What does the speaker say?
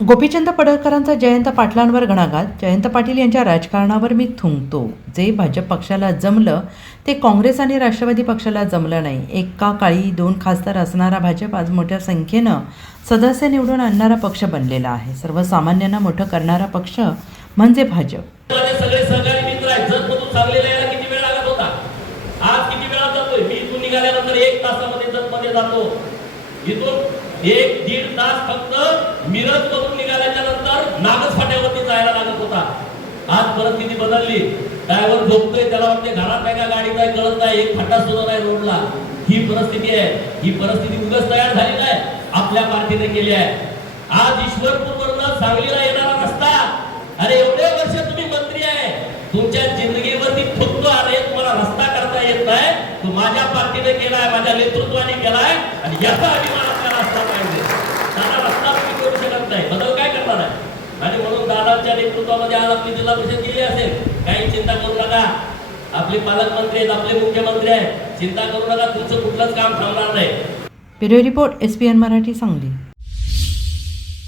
गोपीचंद पडळकरांचा जयंत पाटलांवर घणाघात. जयंत पाटील यांच्या राजकारणावर मी थुंकतो. जे भाजप पक्षाला जमलं ते काँग्रेस आणि राष्ट्रवादी पक्षाला जमलं नाही. एका काळी 2 खासदार असणारा भाजप आज मोठ्या संख्येनं सदस्य निवडून आणणारा पक्ष बनलेला आहे. सर्वसामान्यांना मोठं करणारा पक्ष म्हणजे भाजप. सगळे सहकारी मित्र आहेत. जतमधून सांगलीला यायला किती वेळ लागत होता, आज किती वेळा जातोय. मी इथून निघाल्यानंतर 1 तासामध्ये जतमध्ये जातो. इथून 1-1.5 तास फक्त मिरज मधून निघाल्याच्या नंतर नागस फाट्यावरती जायला लागत होता. आज परिस्थिती बदलली. ड्रायव्हर झोपतोय, त्याला वाटते घरात काय का गाडी काय कळत नाही, एक फटा सुद्धा नाही रोडला. ही परिस्थिती आहे. ही परिस्थिती उगाच तयार झाली नाही, आपल्या पार्टीने केली आहे. आज ईश्वरपूरवरून सांगलीला येणारा रस्ता, अरे एवढे वर्ष तुम्ही मंत्री आहे, तुमच्या जिंदगीवरती फक्त आले, तुम्हाला रस्ता करता येत नाही. तो माझ्या पार्टीने केलाय, माझ्या नेतृत्वाने केलाय आणि याचा अभिमान आपल्याला असला पाहिजे. दादा रस्ता तुम्ही करू शकत नाही, बदल काय करणार आहे? आणि म्हणून दादांच्या नेतृत्वामध्ये आज आपली जिल्हा परिषद गेली असेल. काही चिंता करू नका, आपले पालकमंत्री आहेत, आपले मुख्यमंत्री आहेत, चिंता करू नका, तुमचं कुठलंच काम थांबणार नाही. Bureau report, SPN Marathi, Sangli.